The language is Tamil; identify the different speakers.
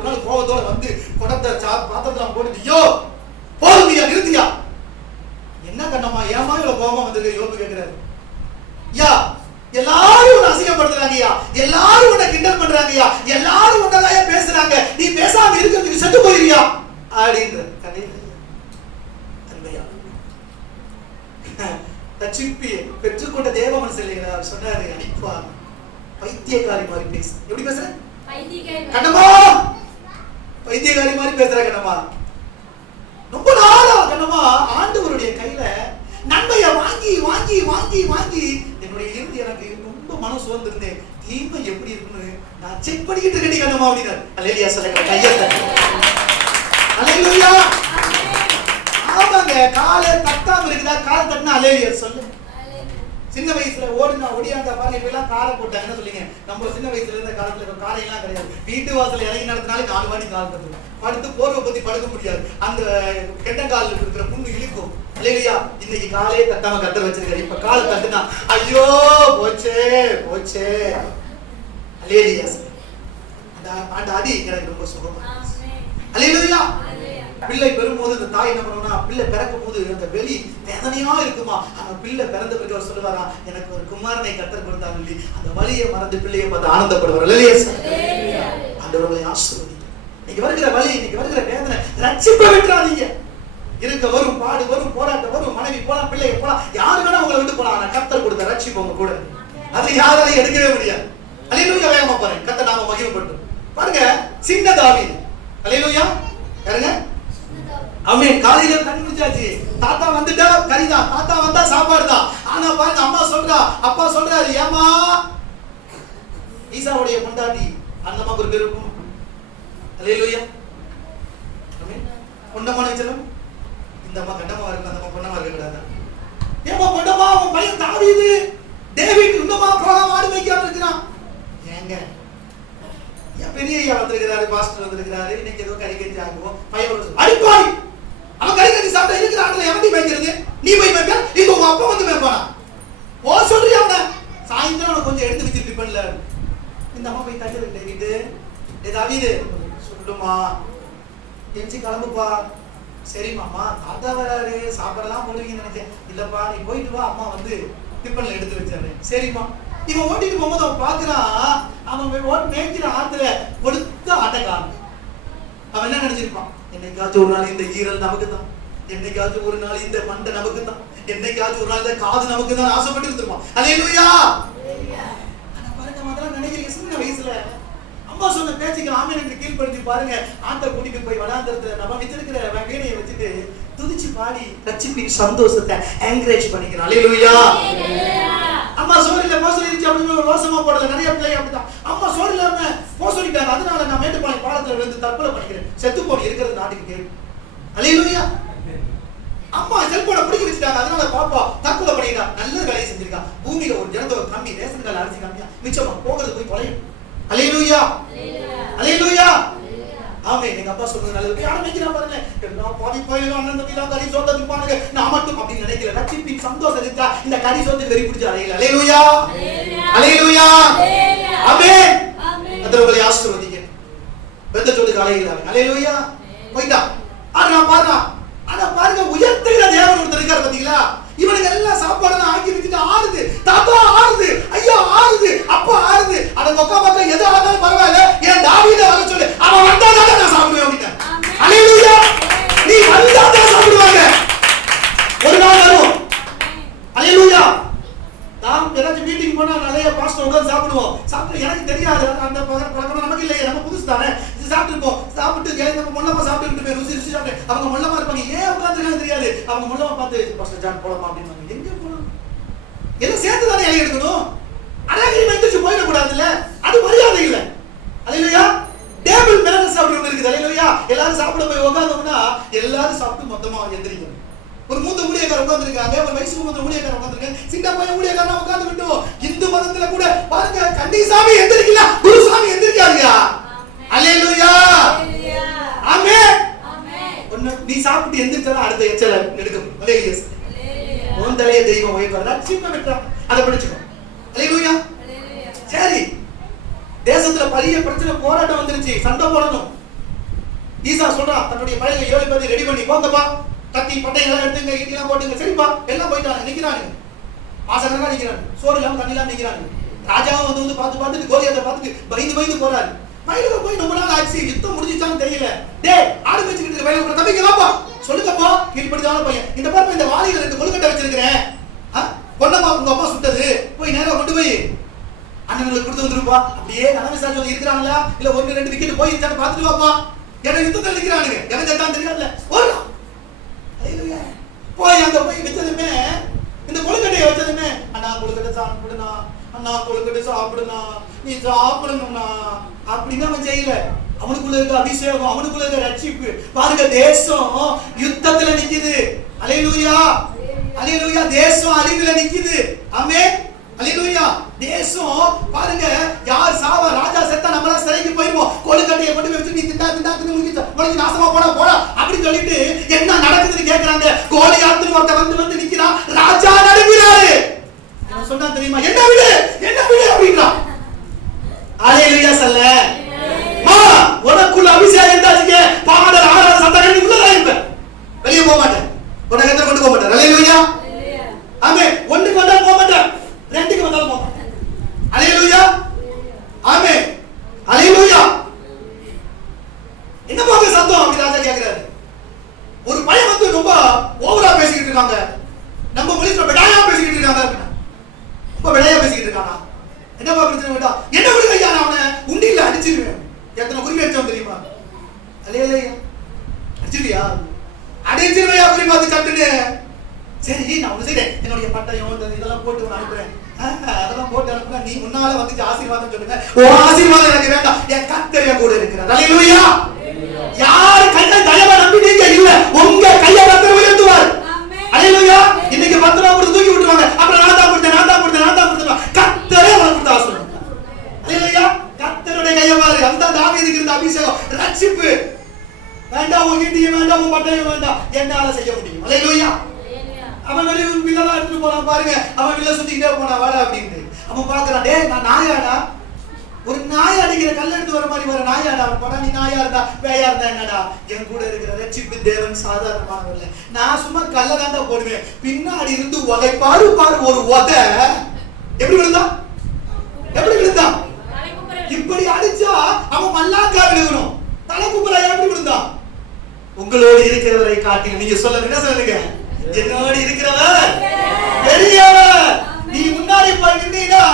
Speaker 1: ஒரு நாள் கோபத்தோட வந்து குடத்தை சா பாத்திரத்தெல்லாம் போட்டுட்டு யோ போதுமியா நிறுத்தியா? என்ன கண்ணம்மா ஏமா இவ்வளவு கோபமா வந்திருக்கு யோபு கேக்குறாரு. யா எல்லாரும் உன்னை அசிங்கப்படுத்துறாங்கய்யா எல்லாரும் உன்னை கிண்டல் பண்றாங்கய்யா எல்லாரும் உன்னதான் பேசுறாங்க. நீ பேசாம இருக்கிறதுக்கு செத்து போயிரியா அப்படின்ற அன்பையா. ரட்சிப்பி பெற்றுக்கொண்ட தேவ மனுஷன் அவர் சொன்னாரு அடிப்பா பைத்தியக்காரி மாதிரி பேசு. எப்படி பேசுற? கண்ணம்மா! பைத்தியக்காரி மாதிரி பேசுற கண்ணம்மா ரொம்ப நாளா கண்ணம்மா ஆண்டவருடைய கையில நன்மைய வாங்கி வாங்கி வாங்கி வாங்கி என்னுடைய இருந்து எனக்கு ரொம்ப மனசு வந்திருந்தேன் தீமை எப்படி இருக்குன்னு நான் செக் பண்ணிக்கிட்டு இருக்கேன் கண்ணம்மா அப்படின்னாரு அலையிலியா சொல்ல கையை ஆமாங்க காலை தட்டாம இருக்குதா? காலை தட்டினா அலையிலியா சொல்லு. சின்ன வயசுல ஓடுனா ஒடியாந்தா பாருங்க இப்ப எல்லாம் காரை போட்டாங்கன்னு சொல்லிங்க நம்ம சின்ன வயசுல இருந்த காலத்துல இப்ப காரை எல்லாம் கிடையாது. வீட்டு வாசல் இறங்கி நடத்தினாலே நாலு மணி கால் தட்டுவோம் படுத்து போர்வை பத்தி படுக்க முடியாது. அந்த கெட்ட கெட்டங்கால் இருக்கிற புண்ணு இழுக்கும். இல்லையா? இன்னைக்கு காலையே தட்டாம கத்த வச்சிருக்காரு. இப்ப கால் தட்டுனா ஐயோ போச்சே போச்சே. அலேலியா அந்த அடி எனக்கு ரொம்ப சுகமா. அலேலுயா பிள்ளை பெறும்போது இந்த தாய் என்ன பண்ணுவோம்னா பிள்ளை பிறக்கும் போது அந்த வெளி வேதனையா இருக்குமா? ஆனா பிள்ளை பிறந்த பிறகு அவர் சொல்லுவாரா எனக்கு ஒரு குமாரனை கத்தர் கொடுத்தாங்க சொல்லி அந்த வலியை மறந்து பிள்ளையை பார்த்து ஆனந்தப்படுவார். இல்லையா ஆண்டவர்களை ஆசிர்வதி இன்னைக்கு வருகிற வலி இன்னைக்கு வருகிற வேதனை ரட்சிப்ப விட்டுறாதீங்க. இருக்க வரும் பாடு வரும் போராட்டம் வரும் மனைவி போலாம் பிள்ளைங்க போலாம் யாரு வேணா உங்களை விட்டு போலாம் ஆனா கத்தர் கொடுத்த ரட்சிப்பு உங்க கூட அதை யாராலையும் எடுக்கவே முடியாது. அலையிலூயா வேகமா போறேன். கத்த நாம மகிமைப்பட்டோம் பாருங்க சின்ன தாவீது. அலையிலூயா யாருங்க? அவன் காலையில கண்டுபிடிச்சாச்சு தாத்தா வந்துட்டா கறிதான். தாத்தா வந்தா சாப்பாடு தான் ஆனா பாருங்க அம்மா சொல்றா அப்பா சொல்றாரு ஏமா ஈசாவுடைய கொண்டாட்டி அந்த அம்மாக்கு ஒரு பேர் இருக்கும். அலையிலூயா பொண்ணமான செல்லும்? இந்த அம்மா கண்டமா இருக்கும் அந்த அம்மா பொண்ணமா இருக்க கூடாது ஏமா பொண்ணமா உன் பையன் தாவீது. டேவிட் இன்னுமா போகாம ஆடு வைக்காம இருக்கிறான் ஏங்க பெரிய ஐயா வந்திருக்கிறாரு பாஸ்டர் வந்திருக்கிறாரு. இன்னைக்கு ஏதோ கறி ஆகுவோம் பையன் அடிப்பாய் அவன் கறி சாப்பிட்டா இருக்கிற ஆட்டுல எவன்டி மேய்க்கிறது? நீ போய் மேய்ப்ப? இது உங்க அப்பா வந்து மேய்ப்பானா ஓ சொல்றியா அவன? சாயந்தரம் அவனை கொஞ்சம் எடுத்து வச்சு டிஃபன்ல இந்த அம்மா போய் தட்டு டேவிட்டு ஏ தாவீது சொல்லுமா? எஞ்சி கிளம்புப்பா. சரி மாமா தாத்தா வராரு. சாப்பிடலாம் போடுவீங்கன்னு நினைச்சேன். இல்லப்பா நீ போயிட்டு வா. அம்மா வந்து டிஃபன்ல எடுத்து வச்சாரு. சரிம்மா. இவன் ஓட்டிட்டு போகும்போது அவன் பாக்குறான் அவன் ஓட்டு மேய்க்கிற ஆத்துல கொடுத்த ஆட்டக்காரன். அவன் என்ன நினைச்சிருப்பான்? என்னைக்காச்சும் ஒரு நாள் இந்த ஈரல் நமக்கு தான் என்னைக்காச்சும் ஒரு நாள் இந்த மண்டை நமக்கு தான் என்னைக்காச்சும் ஒரு நாள் இந்த காது நமக்கு தான் ஆசைப்பட்டு இருந்திருப்பான். அதே இல்லையா பாருங்க நினைக்கிறீங்க சின்ன வயசுல. அம்மா சொன்ன பேச்சுக்கு ஆமீன் என்று கீழ்ப்படுத்தி பாருங்க. ஆட்டை கூட்டிட்டு போய் வனாந்திரத்துல நம்ம வச்சிருக்கிற வேலையை வச்சுட்டு துதிச்சு பாடி ரச்சிப்பின் சந்தோஷத்தை என்கரேஜ் பண்ணிக்கிறான். அலையிலுயா அம்மா சோறு இல்ல சொல்லிருச்சு அப்படின்னு ஒரு ரோசமா போடல. நிறைய பிள்ளை அப்படிதான் அம்மா சோறு இல்லாம போக சொல்லிட்டாங்க அதனால நான் மேட்டுப்பாளையம் பாலத்துல விழுந்து தற்கொலை பண்ணிக்கிறேன். செத்து போன இருக்கிறது நாட்டுக்கு கேடு. அலையிலுயா. அம்மா செல்போனை பிடிக்க வச்சுட்டாங்க. அதனால பாப்பா தற்கொலை பண்ணிட்டா. நல்ல வேலையை செஞ்சிருக்கா. பூமியில ஒரு ஜனத்தொகை கம்மி ரேஷன் கார்டு அரிசி கம்மியா மிச்சமா போகிறது போய் தொலையும் அலையிலுயா. அலையிலுயா. ஆமே எங்க அப்பா சொல்றது நல்லது யாரும் நினைக்கிறா பாருங்க. எல்லா பாதி கோயிலும் அண்ணன் தம்பி எல்லாம் கறி சோத்த திப்பானுங்க நான் மட்டும் அப்படின்னு நினைக்கல. ரட்சிப்பின் சந்தோஷம் இருக்கா இந்த கறி சோத்து வெறி பிடிச்ச அலையில. அலையிலுயா? அலையிலுயா. ஆமே. அந்த உங்களை ஆசீர்வதிங்க. பெந்த சொல்லு அலையில அலையிலுயா? போயிட்டா. ஆனா பாருங்க ஆனா பாருங்க உயர்த்துகிற தேவன் ஒருத்தர் இருக்காரு பாத்தீங்களா? இவனுக்கு எல்லாம் சாப்பாடு ஆக்கி வச்சுட்டு ஆறுது. தாத்தா ஆறுது. ஐயா ஆறுது. அப்பா ஆறுது. அட கொக்கா பக்கா எது ஆனாலும் பரவாயில்ல என் தாவீத வர சொல்லு அவன் வந்தாதான் நான் சாப்பிடுவேன் அப்படின்னா அலையிலுயா நீ வந்தாதான் சாப்பிடுவாங்க ஒரு நாள் வரும் அலையிலுயா நாம் ஏதாச்சும் மீட்டிங் போனா நிறைய பாஸ்டர் உட்கார்ந்து சாப்பிடுவோம் சாப்பிட்டு தெரியாது அந்த பழக்கம் நமக்கு இல்லையே நம்ம புதுசு தானே. இது சாப்பிட்டுருப்போம். சாப்பிட்டு ஏன் நம்ம முள்ளமா சாப்பிட்டு போய் ருசி ருசி சாப்பிட்டு அவங்க முள்ளமா இருப்பாங்க. ஏன் உட்காந்துருக்காங்க தெரியாது. அவங்க முள்ளமா பார்த்து பஸ்ட் ஜான் போலாமா? அப்படின்னு எங்க போலாம்? எல்லாம் சேர்த்து தானே இலை எடுக்கணும். அழகிரி எந்திரிச்சு போயிடக்கூடாதுல்ல. அது மரியாதை இல்லை. அது இல்லையா டேபிள் மேல அப்படி ஒன்று இருக்குது. இல்லையா எல்லாரும் சாப்பிட போய் உட்காந்தோம்னா எல்லாரும் சாப்பிட்டு மொத்தமா எந்திரிக்கணும். ஒரு மூத்த ஊழியக்காரர் உட்காந்துருக்காங்க ஒரு வயசு மூத்த ஊழியக்காரர் உட்காந்துருக்காங்க சின்ன பையன் ஊழியக்காரன் உட்காந்து விட்டோம் இந்து மதத்துல கூட பாருங்க கண்டிசாமி எந்திரிக்கல நீ சாப்பிட்டு எந்திரிச்சாலும் அடுத்த எச்சல எடுக்கும். உன் தலைய தெய்வம் உயர்வார் ரட்சிப்பை விட்டான் அதை படிச்சுக்கோ. அல்லேலூயா சரி. தேசத்துல பெரிய பிரச்சனை போராட்டம் வந்துருச்சு. சண்டை போடணும். ஈசா சொல்றான் தன்னுடைய பயிர்களை ஏழு பேர் ரெடி பண்ணி போங்கப்பா. கத்தி பட்டையெல்லாம் எடுத்துங்க ஈட்டிலாம் போட்டுங்க. சரிப்பா. எல்லாம் போயிட்டாங்க. நிக்கிறாங்க ஆசகரமா நிக்கிறாங்க சோறு இல்லாம தண்ணி இல்லாம நிக்கிறாங்க ராஜாவும் வந்து வந்து பார்த்து பார்த்துட்டு கோலியாத்தை பார்த்துட்டு பயந்து பயந்து போறாரு. மயிலுக்கு போய் ரொம்ப நாள் ஆச்சு யுத்தம் முடிஞ்சிச்சான்னு தெரியல. டேய் ஆடு வச்சுக்கிட்டு இருக்க வேலை தம்பிக்கு வாப்பா. சொல்லுங்கப்பா கீழ்படிதான பையன். இந்த பாருப்ப இந்த வாளியில ரெண்டு கொழுக்கட்டை வச்சிருக்கிறேன். ஆ? உங்க அப்பா சுட்டது. போய் நேரம் கொண்டு போய். அண்ணனுக்கு கொடுத்து வந்துருப்பா. அப்படியே நலமை சாட்சி இருக்கிறாங்களா? இல்ல ஒன்று ரெண்டு விக்கெட் போயிருச்சான்னு பார்த்துட்டு வாப்பா. ஏன்னா யுத்தத்தில் நிற்கிறானுங்க எவன் செத்தான் தெரியாதுல ஓடலாம் போய் அங்க போய் வச்சதுமே இந்த கொழுக்கட்டையை வச்சதுமே அண்ணா கொழுக்கட்டை சாப்பிடுனா அண்ணா கொழுக்கட்டை சாப்பிடுனா நீ சாப்பிடணும்னா அப்படின்னு அவன் செய்யல அவனுக்குள்ள இருக்க அபிஷேகம் அவனுக்குள்ள இருக்க ரட்சிப்பு. பாருங்க தேசம் யுத்தத்துல நிக்குது. அலையலூயா. அலையலூயா தேசம் அழிவுல நிக்குது. ஆமே அலையலூயா. தேசம் பாருங்க யார் சாவ ராஜா செத்தா நம்மளா சிறைக்கு போயிருவோம். கொழுக்கட்டையை கொண்டு போய் வச்சு நீ திண்டா திண்டா திண்டு முடிச்சு உனக்கு நாசமா போடா போடா அப்படின்னு சொல்லிட்டு என்ன நடக்குதுன்னு கேக்குறாங்க. கோலியாத்துன்னு ஒருத்த வந்து வந்து நிக்கிறான். ராஜா நடுங்கிறாரு. சொன்னா தெரியுமா? என்ன விடு அப்படின்றான் அலையலூயா சொல்ல மா உனக்குள்ள அபிஷேகம் இருந்தாச்சுங்க பாடல் ஆறாத சத்தம் நீ உள்ளதா இருப்ப வெளியே போக மாட்டேன் உனக்கு எத்தனை கொண்டு போக மாட்டேன் அலையலூயா ஆமே ஒண்ணுக்கு வந்தாலும் போக மாட்டேன் ரெண்டுக்கு வந்தாலும் போக மாட்டேன் அலையலூயா ஆமே அலையலூயா என்ன பாக்க சத்தம் அப்படி ராஜா கேக்குறாரு ஒரு பையன் வந்து ரொம்ப ஓவரா பேசிக்கிட்டு இருக்காங்க நம்ம மொழியில விடாயா பேசிக்கிட்டு இருக்காங்க அப்படின்னா ரொம்ப விடையா பேசிக்கிட்டு இருக்கானா என்னப்பா பிரச்சனை வேண்டா என்ன விடுங்க ஐயா நான் அவனை உண்டியில அடிச்சிருவேன். எத்தனை குறி அடிச்சவன் தெரியுமா? அல்லையா இல்லையா அடிச்சிருவியா? அடிச்சிருவையா குறி பார்த்து சட்டுன்னு சரி நான் ஒண்ணு செய்றேன் என்னுடைய பட்டயம் இந்த இதெல்லாம் போட்டு உன்னை அனுப்புறேன். அதெல்லாம் போட்டு அனுப்புனா நீ முன்னால வந்து ஆசீர்வாதம் சொல்லுங்க. ஓ ஆசீர்வாதம் எனக்கு வேண்டாம். என் கத்தர் என் கூட இருக்கிறார். அல்லேலூயா. யார் கையை தயவ நம்பிட்டீங்க இல்ல உங்க கையை கத்தர் உயர்த்துவார். அல்லேலூயா. இன்னைக்கு பத்து ரூபா கொடுத்து தூக்கி விட்டுருவாங்க. அப்புறம் நான் தான் கொடுத்தேன் நான் தான் கொடுத்தேன் நான் தான் கொடுத்தேன் கத்தரே அவனுக்கு கொடுத்த ஆசீர்வாதம் அல்லேலூயா கத்தருடைய கையை பாரு அந்த இருந்த அபிஷேகம் ரட்சிப்பு. வேண்டாம் உன் ஈட்டியும் வேண்டாம் உன் பட்டயம் வேண்டாம். என்னால செய்ய முடியும். அல்லேலூயா அவன் வெளிய வில்லலாம் எடுத்துட்டு போனான் பாருங்க. அவன் வில்ல சுத்திக்கிட்டே போனான் வாடா அப்படின்னு அவன் பாக்குறான் டேய் நான் நாயாடா. ஒரு நாய் அடிக்கிற கல் எடுத்து வர மாதிரி வர நாயாடா. அவன் போனா நீ நாயா இருந்தா பேயா இருந்தா என்னடா? என் கூட இருக்கிற ரட்சிப்பு தேவன் சாதாரணமானவர்ல. நான் சும்மா கல்ல தாண்டா போடுவேன். பின்னாடி இருந்து உதை பாரு பாரு ஒரு உத. எப்படி விழுந்தான்? இருக்கிறவரை காட்டி நீங்க சொல்லுங்க என்ன சொல்லுங்க